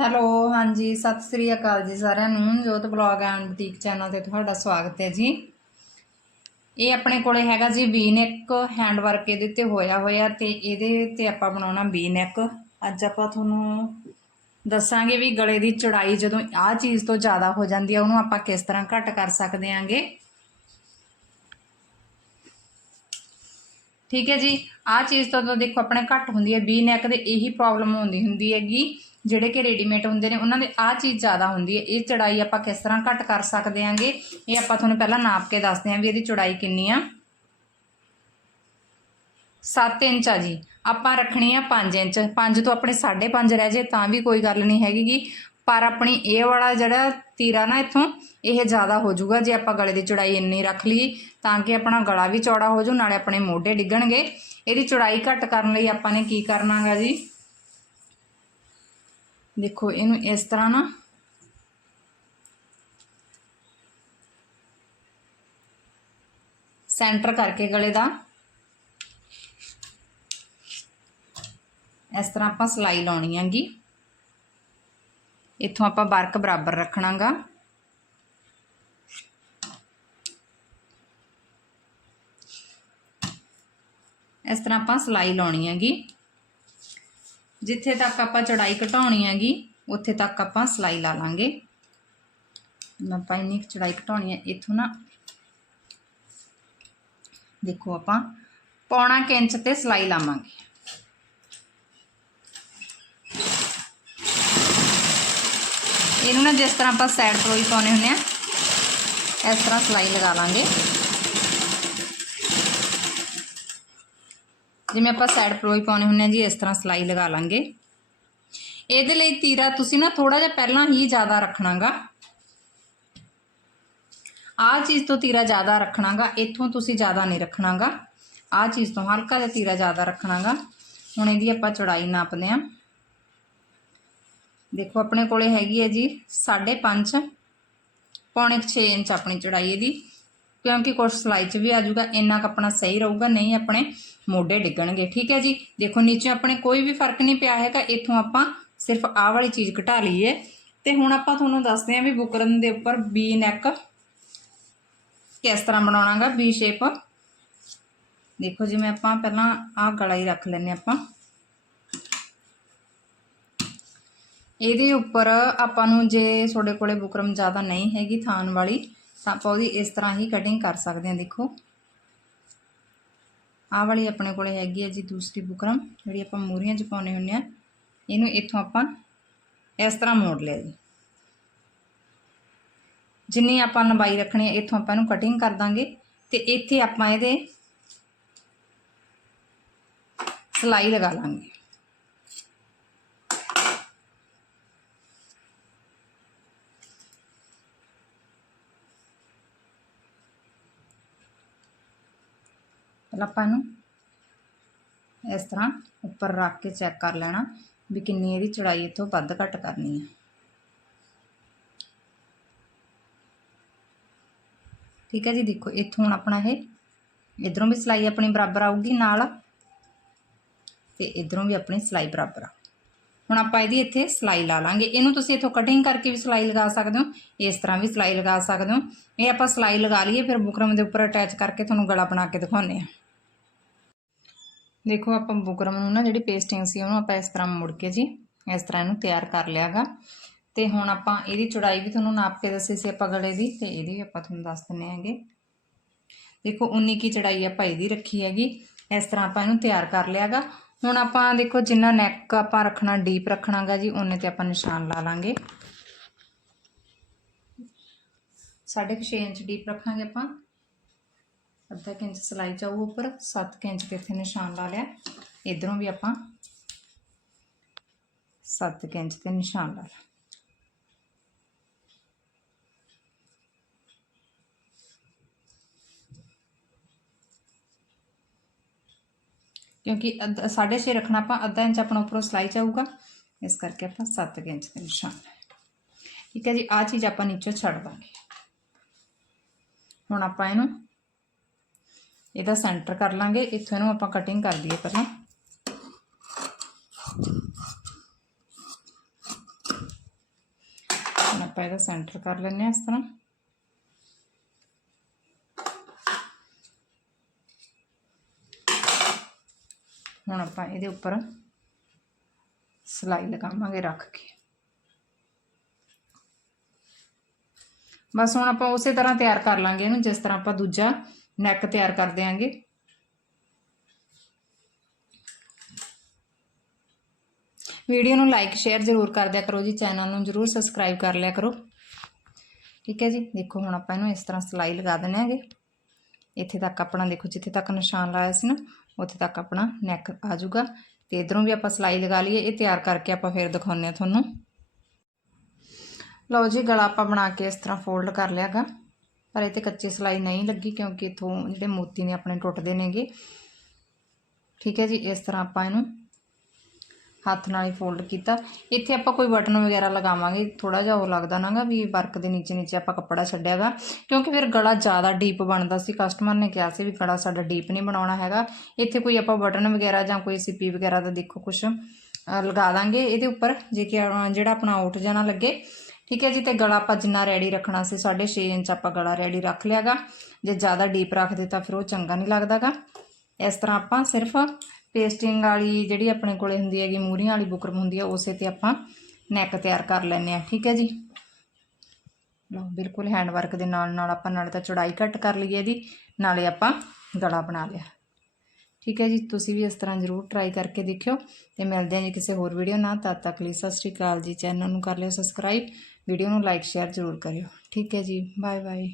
Hello, ਹਾਂਜੀ, ਸਤਿ ਸ੍ਰੀ ਅਕਾਲ ਜੀ ਸਾਰਿਆਂ ਨੂੰ। ਜੋਤ ਬਲੌਗ ਐਂਡ ਬੁਟੀਕ ਚੈਨਲ ਤੇ ਤੁਹਾਡਾ ਸਵਾਗਤ ਹੈ ਜੀ। ਇਹ ਆਪਣੇ ਕੋਲੇ ਹੈਗਾ ਜੀ ਵੀ ਨੈਕ ਹੈਂਡ ਵਰਕ, ਇਹਦੇ ਤੇ ਹੋਇਆ ਹੋਇਆ ਤੇ ਇਹਦੇ ਤੇ ਆਪਾਂ ਬਣਾਉਣਾ ਵੀ ਨੈਕ ਅੱਜ ਆਪਾਂ ਤੁਹਾਨੂੰ ਦੱਸਾਂਗੇ ਵੀ ਗਲੇ ਦੀ ਚੌੜਾਈ ਜਦੋਂ ਆਹ ਚੀਜ਼ ਤੋਂ ਜ਼ਿਆਦਾ ਹੋ ਜਾਂਦੀ ਹੈ ਉਹਨੂੰ ਆਪਾਂ ਕਿਸ ਤਰ੍ਹਾਂ ਘੱਟ ਕਰ ਸਕਦੇ ਆਂਗੇ। ਠੀਕ ਹੈ ਜੀ? ਆਹ ਚੀਜ਼ ਤੋਂ ਤਾਂ ਦੇਖੋ ਆਪਣੇ ਘੱਟ ਹੁੰਦੀ ਹੈ, ਬੀ ਨੈਕ ਦੇ ਇਹੀ ਪ੍ਰੋਬਲਮ ਹੁੰਦੀ ਹੁੰਦੀ ਹੈਗੀ। ਜਿਹੜੇ ਕਿ ਰੈਡੀਮੇਡ ਹੁੰਦੇ ਨੇ, ਉਹਨਾਂ ਦੇ ਆਹ ਚੀਜ਼ ਜ਼ਿਆਦਾ ਹੁੰਦੀ ਹੈ। ਇਹ ਚੜਾਈ ਆਪਾਂ ਕਿਸ ਤਰ੍ਹਾਂ ਘੱਟ ਕਰ ਸਕਦੇ ਆਂਗੇ ਇਹ ਆਪਾਂ ਤੁਹਾਨੂੰ ਪਹਿਲਾਂ ਨਾਪ ਕੇ ਦੱਸਦੇ ਆਂ ਵੀ ਇਹਦੀ ਚੌੜਾਈ ਕਿੰਨੀ ਆ। 7 ਇੰਚ ਆ ਜੀ। ਆਪਾਂ ਰੱਖਣੀ ਆ 5 ਇੰਚ। 5 ਤੋਂ ਆਪਣੇ 5.5 ਰਹਿ ਜੇ ਤਾਂ ਵੀ ਕੋਈ ਗੱਲ ਨਹੀਂ ਹੈਗੀ ਪਰ ਆਪਣੀ ਇਹ ਵਾਲਾ ਜਿਹੜਾ ਤੀਰਾ ਨਾ ਇੱਥੋਂ, ਇਹ ਜ਼ਿਆਦਾ ਹੋ ਜਾਊਗਾ ਜੇ ਆਪਾਂ ਗਲੇ ਦੀ ਚੌੜਾਈ ਇੰਨੀ ਰੱਖ ਲਈ, ਤਾਂ ਕਿ ਆਪਣਾ ਗਲਾ ਵੀ ਚੌੜਾ ਹੋ ਜਾਊ, ਨਾਲੇ ਆਪਣੇ ਮੋਢੇ ਡਿੱਗਣਗੇ। ਇਹਦੀ ਚੌੜਾਈ ਘੱਟ ਕਰਨ ਲਈ ਆਪਾਂ ਨੇ ਕੀ ਕਰਨਾਗਾ ਜੀ? ਦੇਖੋ, ਇਹਨੂੰ ਇਸ ਤਰ੍ਹਾਂ ਨਾ ਸੈਂਟਰ ਕਰਕੇ ਗਲੇ ਦਾ। ਇਸ ਤਰ੍ਹਾਂ ਆਪਾਂ ਸਲਾਈ ਲਾਉਣੀ ਹੈਗੀ। ਇੱਥੋਂ ਆਪਾਂ ਵਰਕ ਬਰਾਬਰ ਰੱਖਣਾਗਾ। ਇਸ ਤਰ੍ਹਾਂ ਆਪਾਂ ਸਲਾਈ ਲਾਉਣੀ ਹੈਗੀ। ਜਿੱਥੇ ਤੱਕ ਆਪਾਂ ਚੌੜਾਈ ਘਟਾਉਣੀ ਹੈਗੀ, ਉੱਥੇ ਤੱਕ ਆਪਾਂ ਸਲਾਈ ਲਾ ਲਾਂਗੇ। ਮੈਂ ਆਪਾਂ ਇੰਨੀ ਕੁ ਚੌੜਾਈ ਘਟਾਉਣੀ ਹੈ, ਇੱਥੋਂ ਨਾ ਦੇਖੋ ਆਪਾਂ ਪੌਣਾ ਕੁ ਇੰਚ ਤੇ ਸਲਾਈ ਲਾਵਾਂਗੇ। ਇਹਨੂੰ ਨਾ ਜਿਸ ਤਰ੍ਹਾਂ ਆਪਾਂ ਸਾਈਡ ਤੋਂ ਹੀ ਪਾਉਣੇ ਹੁੰਦੇ ਆ, ਇਸ ਤਰ੍ਹਾਂ ਸਲਾਈ ਲਗਾ ਲਾਂਗੇ। ਜਿਵੇਂ ਆਪਾਂ ਸਾਈਡ ਪਲੋਈ ਪਾਉਣੇ ਹੁੰਦੇ ਆ ਜੀ, ਇਸ ਤਰ੍ਹਾਂ ਸਲਾਈ ਲਗਾ ਲਾਂਗੇ। ਇਹਦੇ ਲਈ ਤੀਰਾ ਤੁਸੀਂ ਨਾ ਥੋੜਾ ਜਿਹਾ ਪਹਿਲਾਂ ਹੀ ਜ਼ਿਆਦਾ ਰੱਖਣਾਗਾ। ਆਹ ਚੀਜ਼ ਤੋਂ ਤੀਰਾ ਜ਼ਿਆਦਾ ਰੱਖਣਾਗਾ, ਇੱਥੋਂ ਤੁਸੀਂ ਜ਼ਿਆਦਾ ਨਹੀਂ ਰੱਖਣਾਗਾ। ਆਹ ਚੀਜ਼ ਤੋਂ ਹਲਕਾ ਜਿਹਾ ਤੀਰਾ ਜ਼ਿਆਦਾ ਰੱਖਣਾਗਾ। ਹੁਣ ਇਹਦੀ ਆਪਾਂ ਚੌੜਾਈ ਨਾਪਦੇ ਆਂ। ਦੇਖੋ, ਆਪਣੇ ਕੋਲੇ ਹੈਗੀ ਹੈ ਜੀ 5.5 ਪੌਣੇ 6 ਇੰਚ ਆਪਣੀ ਚੜਾਈ ਇਹਦੀ ਕਿਉਂਕਿ ਕੁਛ ਸਲਾਈ 'ਚ ਵੀ ਆ ਜਾਊਗਾ, ਇੰਨਾ ਕੁ ਆਪਣਾ ਸਹੀ ਰਹੂਗਾ, ਨਹੀਂ ਆਪਣੇ ਮੋਢੇ ਡਿੱਗਣਗੇ। ਠੀਕ ਹੈ ਜੀ? ਦੇਖੋ, ਨੀਚੇ ਆਪਣੇ ਕੋਈ ਵੀ ਫ਼ਰਕ ਨਹੀਂ ਪਿਆ ਹੈਗਾ, ਇੱਥੋਂ ਆਪਾਂ ਸਿਰਫ ਆਹ ਵਾਲੀ ਚੀਜ਼ ਘਟਾ ਲਈਏ। ਤੇ ਹੁਣ ਆਪਾਂ ਤੁਹਾਨੂੰ ਦੱਸਦੇ ਹਾਂ ਵੀ ਬੁਕਰਮ ਦੇ ਉੱਪਰ ਵੀ ਨੈਕ ਕਿਸ ਤਰ੍ਹਾਂ ਬਣਾਉਣਾਗਾ ਬੀ ਸ਼ੇਪ। ਦੇਖੋ ਜਿਵੇਂ ਆਪਾਂ ਪਹਿਲਾਂ ਆਹ ਗਲਾ ਹੀ ਰੱਖ ਲੈਨੇ ਆਪਾਂ। ਇਹਦੇ ਉੱਪਰ ਆਪਾਂ ਨੂੰ ਜੇ ਤੁਹਾਡੇ ਕੋਲੇ ਬੁਕਰਮ ਜ਼ਿਆਦਾ ਨਹੀਂ ਹੈਗੀ ਥਾਨ ਵਾਲੀ, ਤਾਂ ਆਪਾਂ ਉਹਦੀ ਇਸ ਤਰ੍ਹਾਂ ਹੀ ਕਟਿੰਗ ਕਰ ਸਕਦੇ ਹਾਂ, ਦੇਖੋ। ਆਹ ਵਾਲੀ ਆਪਣੇ ਕੋਲੇ ਹੈਗੀ ਹੈ ਜੀ ਦੂਸਰੀ ਬੁਕਰਮ ਜਿਹੜੀ ਆਪਾਂ ਮੂਰੀਆਂ 'ਚ ਪਾਉਨੇ ਹੁੰਨੇ ਆ ਇਹਨੂੰ ਇੱਥੋਂ ਆਪਾਂ ਇਸ ਤਰ੍ਹਾਂ ਮੋੜ ਲਿਆ ਜੀ। ਜਿੰਨੀ ਆਪਾਂ ਲੰਬਾਈ ਰੱਖਣੀ ਹੈ, ਇੱਥੋਂ ਆਪਾਂ ਇਹਨੂੰ ਕਟਿੰਗ ਕਰ ਦਾਂਗੇ। ਤੇ ਇੱਥੇ ਆਪਾਂ ਇਹਦੇ ਸਲਾਈ ਲਗਾ ਲਾਂਗੇ। ਪਹਿਲਾਂ ਆਪਾਂ ਇਹਨੂੰ ਇਸ ਤਰ੍ਹਾਂ ਉੱਪਰ ਰੱਖ ਕੇ ਚੈੱਕ ਕਰ ਲੈਣਾ ਵੀ ਕਿੰਨੀ ਇਹਦੀ ਚੜਾਈ ਇੱਥੋਂ ਵੱਧ ਘੱਟ ਕਰਨੀ ਹੈ। ਠੀਕ ਹੈ ਜੀ, ਦੇਖੋ, ਇੱਥੋਂ ਹੁਣ ਆਪਣਾ ਇਹ, ਇਧਰੋਂ ਵੀ ਸਲਾਈ ਆਪਣੀ ਬਰਾਬਰ ਆਊਗੀ ਨਾਲ ਤੇ ਇਧਰੋਂ ਵੀ ਆਪਣੀ ਸਲਾਈ ਬਰਾਬਰ ਆ। ਹੁਣ ਆਪਾਂ ਇਹਦੀ ਇੱਥੇ ਸਲਾਈ ਲਾ ਲਾਂਗੇ। ਇਹਨੂੰ ਤੁਸੀਂ ਇੱਥੋਂ ਕਟਿੰਗ ਕਰਕੇ ਵੀ ਸਲਾਈ ਲਗਾ ਸਕਦੇ ਹੋ, ਇਸ ਤਰ੍ਹਾਂ ਵੀ ਸਲਾਈ ਲਗਾ ਸਕਦੇ ਹੋ। ਇਹ ਆਪਾਂ ਸਲਾਈ ਲਗਾ ਲਈਏ, ਫਿਰ ਬੁਕਰਮ ਦੇ ਉੱਪਰ ਅਟੈਚ ਕਰਕੇ ਤੁਹਾਨੂੰ ਗਲਾ ਬਣਾ ਕੇ ਦਿਖਾਉਂਦੇ ਆ ਦੇਖੋ, ਆਪਾਂ ਬੁਕਰਮ ਨੂੰ ਨਾ ਜਿਹੜੀ ਪੇਸਟਿੰਗ ਸੀ, ਉਹਨੂੰ ਆਪਾਂ ਇਸ ਤਰ੍ਹਾਂ ਮੁੜ ਕੇ ਜੀ, ਇਸ ਤਰ੍ਹਾਂ ਇਹਨੂੰ ਤਿਆਰ ਕਰ ਲਿਆਗਾ। ਤੇ ਹੁਣ ਆਪਾਂ ਇਹਦੀ ਚੌੜਾਈ ਵੀ ਤੁਹਾਨੂੰ ਨਾਪ ਕੇ ਦੱਸੀ ਸੀ ਆਪਾਂ ਗਲੇ ਦੀ, ਤੇ ਇਹਦੀ ਵੀ ਆਪਾਂ ਤੁਹਾਨੂੰ ਦੱਸ ਦਿੰਨੇ ਆਂਗੇ ਦੇਖੋ 19 ਕੀ ਚੜਾਈ ਆਪਾਂ ਇਹਦੀ ਰੱਖੀ ਹੈਗੀ, ਇਸ ਤਰ੍ਹਾਂ ਆਪਾਂ ਇਹਨੂੰ ਤਿਆਰ ਕਰ ਲਿਆਗਾ। ਹੁਣ ਆਪਾਂ ਦੇਖੋ, ਜਿੰਨਾ ਨੈਕ ਆਪਾਂ ਰੱਖਣਾ ਡੀਪ ਰੱਖਣਾਗਾ ਜੀ, ਉਹਨੇ ਤੇ ਆਪਾਂ ਨਿਸ਼ਾਨ ਲਾ ਲਾਂਗੇ। 6.5 ਇੰਚ ਡੀਪ ਰੱਖਾਂਗੇ ਆਪਾਂ। ਅੱਧਾ ਕੁ ਇੰਚ ਸਲਾਈ ਚਾਹੂ ਉੱਪਰ 7 ਇੰਚ ਤੇ ਇੱਥੇ ਨਿਸ਼ਾਨ ਲਾ ਲਿਆ ਇਧਰੋਂ ਵੀ ਆਪਾਂ 7 ਇੰਚ ਤੇ ਨਿਸ਼ਾਨ ਲਾ ਲਿਆ ਕਿਉਂਕਿ 6.5 ਰੱਖਣਾ ਆਪਾਂ ਅੱਧਾ ਇੰਚ ਆਪਣਾ ਉੱਪਰੋਂ ਸਲਾਈ ਚਾਹੂਗਾ ਇਸ ਕਰਕੇ ਆਪਾਂ 7 ਇੰਚ ਤੇ ਨਿਸ਼ਾਨ ਲਾਇਆ ਠੀਕ ਹੈ ਜੀ ਆ ਚੀਜ਼ ਆਪਾਂ ਨੀਚੇ ਛੱਡ ਦਾਂਗੇ ਹੁਣ ਆਪਾਂ ਇਹਨੂੰ ਇਹਦਾ ਸੈਂਟਰ ਕਰ ਲਾਂਗੇ। ਇੱਥੋਂ ਇਹਨੂੰ ਆਪਾਂ ਕਟਿੰਗ ਕਰ ਦਈਏ ਪਹਿਲਾਂ। ਆਪਾਂ ਇਹਦਾ ਸੈਂਟਰ ਕਰ ਲੈਂਦੇ ਹਾਂ ਇਸ ਤਰ੍ਹਾਂ। ਹੁਣ ਆਪਾਂ ਇਹਦੇ ਉੱਪਰ ਸਲਾਈ ਲਗਾਵਾਂਗੇ ਰੱਖ ਕੇ। ਬਸ ਹੁਣ ਆਪਾਂ ਉਸੇ ਤਰ੍ਹਾਂ ਤਿਆਰ ਕਰ ਲਾਂਗੇ ਇਹਨੂੰ, ਜਿਸ ਤਰ੍ਹਾਂ ਆਪਾਂ ਦੂਜਾ ਨੈਕ ਤਿਆਰ ਕਰ ਦਿਆਂਗੇ। ਵੀਡੀਓ ਨੂੰ ਲਾਈਕ ਸ਼ੇਅਰ ਜ਼ਰੂਰ ਕਰ ਦਿਆ ਕਰੋ ਜੀ। ਚੈਨਲ ਨੂੰ ਜ਼ਰੂਰ ਸਬਸਕ੍ਰਾਈਬ ਕਰ ਲਿਆ ਕਰੋ। ਠੀਕ ਹੈ ਜੀ? ਦੇਖੋ, ਹੁਣ ਆਪਾਂ ਇਹਨੂੰ ਇਸ ਤਰ੍ਹਾਂ ਸਲਾਈ ਲਗਾ ਦਿੰਦੇ ਆਂਗੇ ਇੱਥੇ ਤੱਕ ਆਪਣਾ, ਦੇਖੋ, ਜਿੱਥੇ ਤੱਕ ਨਿਸ਼ਾਨ ਲਾਇਆ ਸੀ ਨਾ, ਉੱਥੇ ਤੱਕ ਆਪਣਾ ਨੈਕ ਆ ਜਾਊਗਾ। ਤੇ ਇਧਰੋਂ ਵੀ ਆਪਾਂ ਸਲਾਈ ਲਗਾ ਲਈਏ। ਇਹ ਤਿਆਰ ਕਰਕੇ ਆਪਾਂ ਫਿਰ ਦਿਖਾਉਂਦੇ ਆ ਤੁਹਾਨੂੰ। ਲਓ ਜੀ, ਗਲਾ ਆਪਾਂ ਬਣਾ ਕੇ ਇਸ ਤਰ੍ਹਾਂ ਫੋਲਡ ਕਰ ਲਿਆਗਾ ਪਰ ਇਹ ਤੇ ਕੱਚੀ ਸਲਾਈ ਨਹੀਂ ਲੱਗੀ ਕਿਉਂਕਿ ਇਥੋਂ ਜਿਹੜੇ ਮੋਤੀ ਨੇ ਆਪਣੇ ਟੁੱਟਦੇ ਨੇਗੇ। ਠੀਕ ਹੈ ਜੀ, ਇਸ ਤਰ੍ਹਾਂ ਆਪਾਂ ਇਹਨੂੰ ਹੱਥ ਨਾਲ ਹੀ ਫੋਲਡ ਕੀਤਾ। ਇੱਥੇ ਆਪਾਂ ਕੋਈ ਬਟਨ ਵਗੈਰਾ ਲਗਾਵਾਂਗੇ ਥੋੜਾ ਜਿਹਾ ਉਹ ਲੱਗਦਾ ਨਾਗਾ ਵੀ ਵਰਕ ਦੇ ਨੀਚੇ ਨੀਚੇ ਆਪਾਂ ਕੱਪੜਾ ਛੱਡਿਆਗਾ ਕਿਉਂਕਿ ਫਿਰ ਗਲਾ ਜ਼ਿਆਦਾ ਡੀਪ ਬਣਦਾ ਸੀ। ਕਸਟਮਰ ਨੇ ਕਿਹਾ ਸੀ ਵੀ ਗਲਾ ਸਾਡਾ ਡੀਪ ਨਹੀਂ ਬਣਾਉਣਾ ਹੈਗਾ। ਇੱਥੇ ਕੋਈ ਆਪਾਂ ਬਟਨ ਵਗੈਰਾ ਜਾਂ ਕੋਈ ਸਿੱਪੀ ਵਗੈਰਾ ਦਾ ਦੇਖੋ ਕੁਝ ਲਗਾ ਦਾਂਗੇ। ਇਹਦੇ ਉੱਪਰ ਜੇ ਕਿ ਜਿਹੜਾ ਆਪਣਾ ਆਊਟ ਜਾਣਾ ਲੱਗੇ ਠੀਕ ਹੈ ਜੀ, ਤੇ ਗਲਾ ਆਪਾਂ ਜਿੰਨਾ ਰੈਡੀ ਰੱਖਣਾ ਸੀ 6.5 ਇੰਚ ਆਪਾਂ ਗਲਾ ਰੈਡੀ ਰੱਖ ਲਿਆਗਾ। ਜੇ ਜ਼ਿਆਦਾ ਡੀਪ ਰੱਖਦੇ ਤਾਂ ਫਿਰ ਉਹ ਚੰਗਾ ਨਹੀਂ ਲੱਗਦਾਗਾ। ਇਸ ਤਰ੍ਹਾਂ ਆਪਾਂ ਸਿਰਫ ਪੇਸਟਿੰਗ ਵਾਲੀ ਜਿਹੜੀ ਆਪਣੇ ਕੋਲੇ ਹੁੰਦੀ ਹੈਗੀ ਮੂਰੀਆਂ ਵਾਲੀ ਬੁਕਰਮ ਹੁੰਦੀ ਹੈ ਉਸੇ ਤੇ ਆਪਾਂ ਨੈਕ ਤਿਆਰ ਕਰ ਲੈਨੇ ਆ ਠੀਕ ਹੈ ਜੀ। ਲਓ, ਬਿਲਕੁਲ ਹੈਂਡ ਵਰਕ ਦੇ ਨਾਲ ਨਾਲ ਆਪਾਂ, ਨਾਲੇ ਤਾਂ ਚੌੜਾਈ ਕੱਟ ਕਰ ਲਈਏ ਇਹਦੀ ਨਾਲੇ ਆਪਾਂ ਗਲਾ ਬਣਾ ਲਿਆ। ਠੀਕ ਹੈ ਜੀ, ਤੁਸੀਂ ਵੀ ਇਸ ਤਰ੍ਹਾਂ ਜ਼ਰੂਰ ਟਰਾਈ ਕਰਕੇ ਦੇਖਿਓ ਤੇ ਮਿਲਦੇ ਹਾਂ ਜੀ ਕਿਸੇ ਹੋਰ ਵੀਡੀਓ ਨਾਲ। ਤਦ ਤੱਕ ਲਈ ਸਤਿ ਸ਼੍ਰੀ ਅਕਾਲ ਜੀ। ਚੈਨਲ ਨੂੰ ਕਰ ਲਿਓ ਸਬਸਕ੍ਰਾਈਬ ਵੀਡੀਓ ਨੂੰ ਲਾਈਕ ਸ਼ੇਅਰ ਜ਼ਰੂਰ ਕਰਿਓ। ਠੀਕ ਹੈ ਜੀ ਬਾਏ ਬਾਏ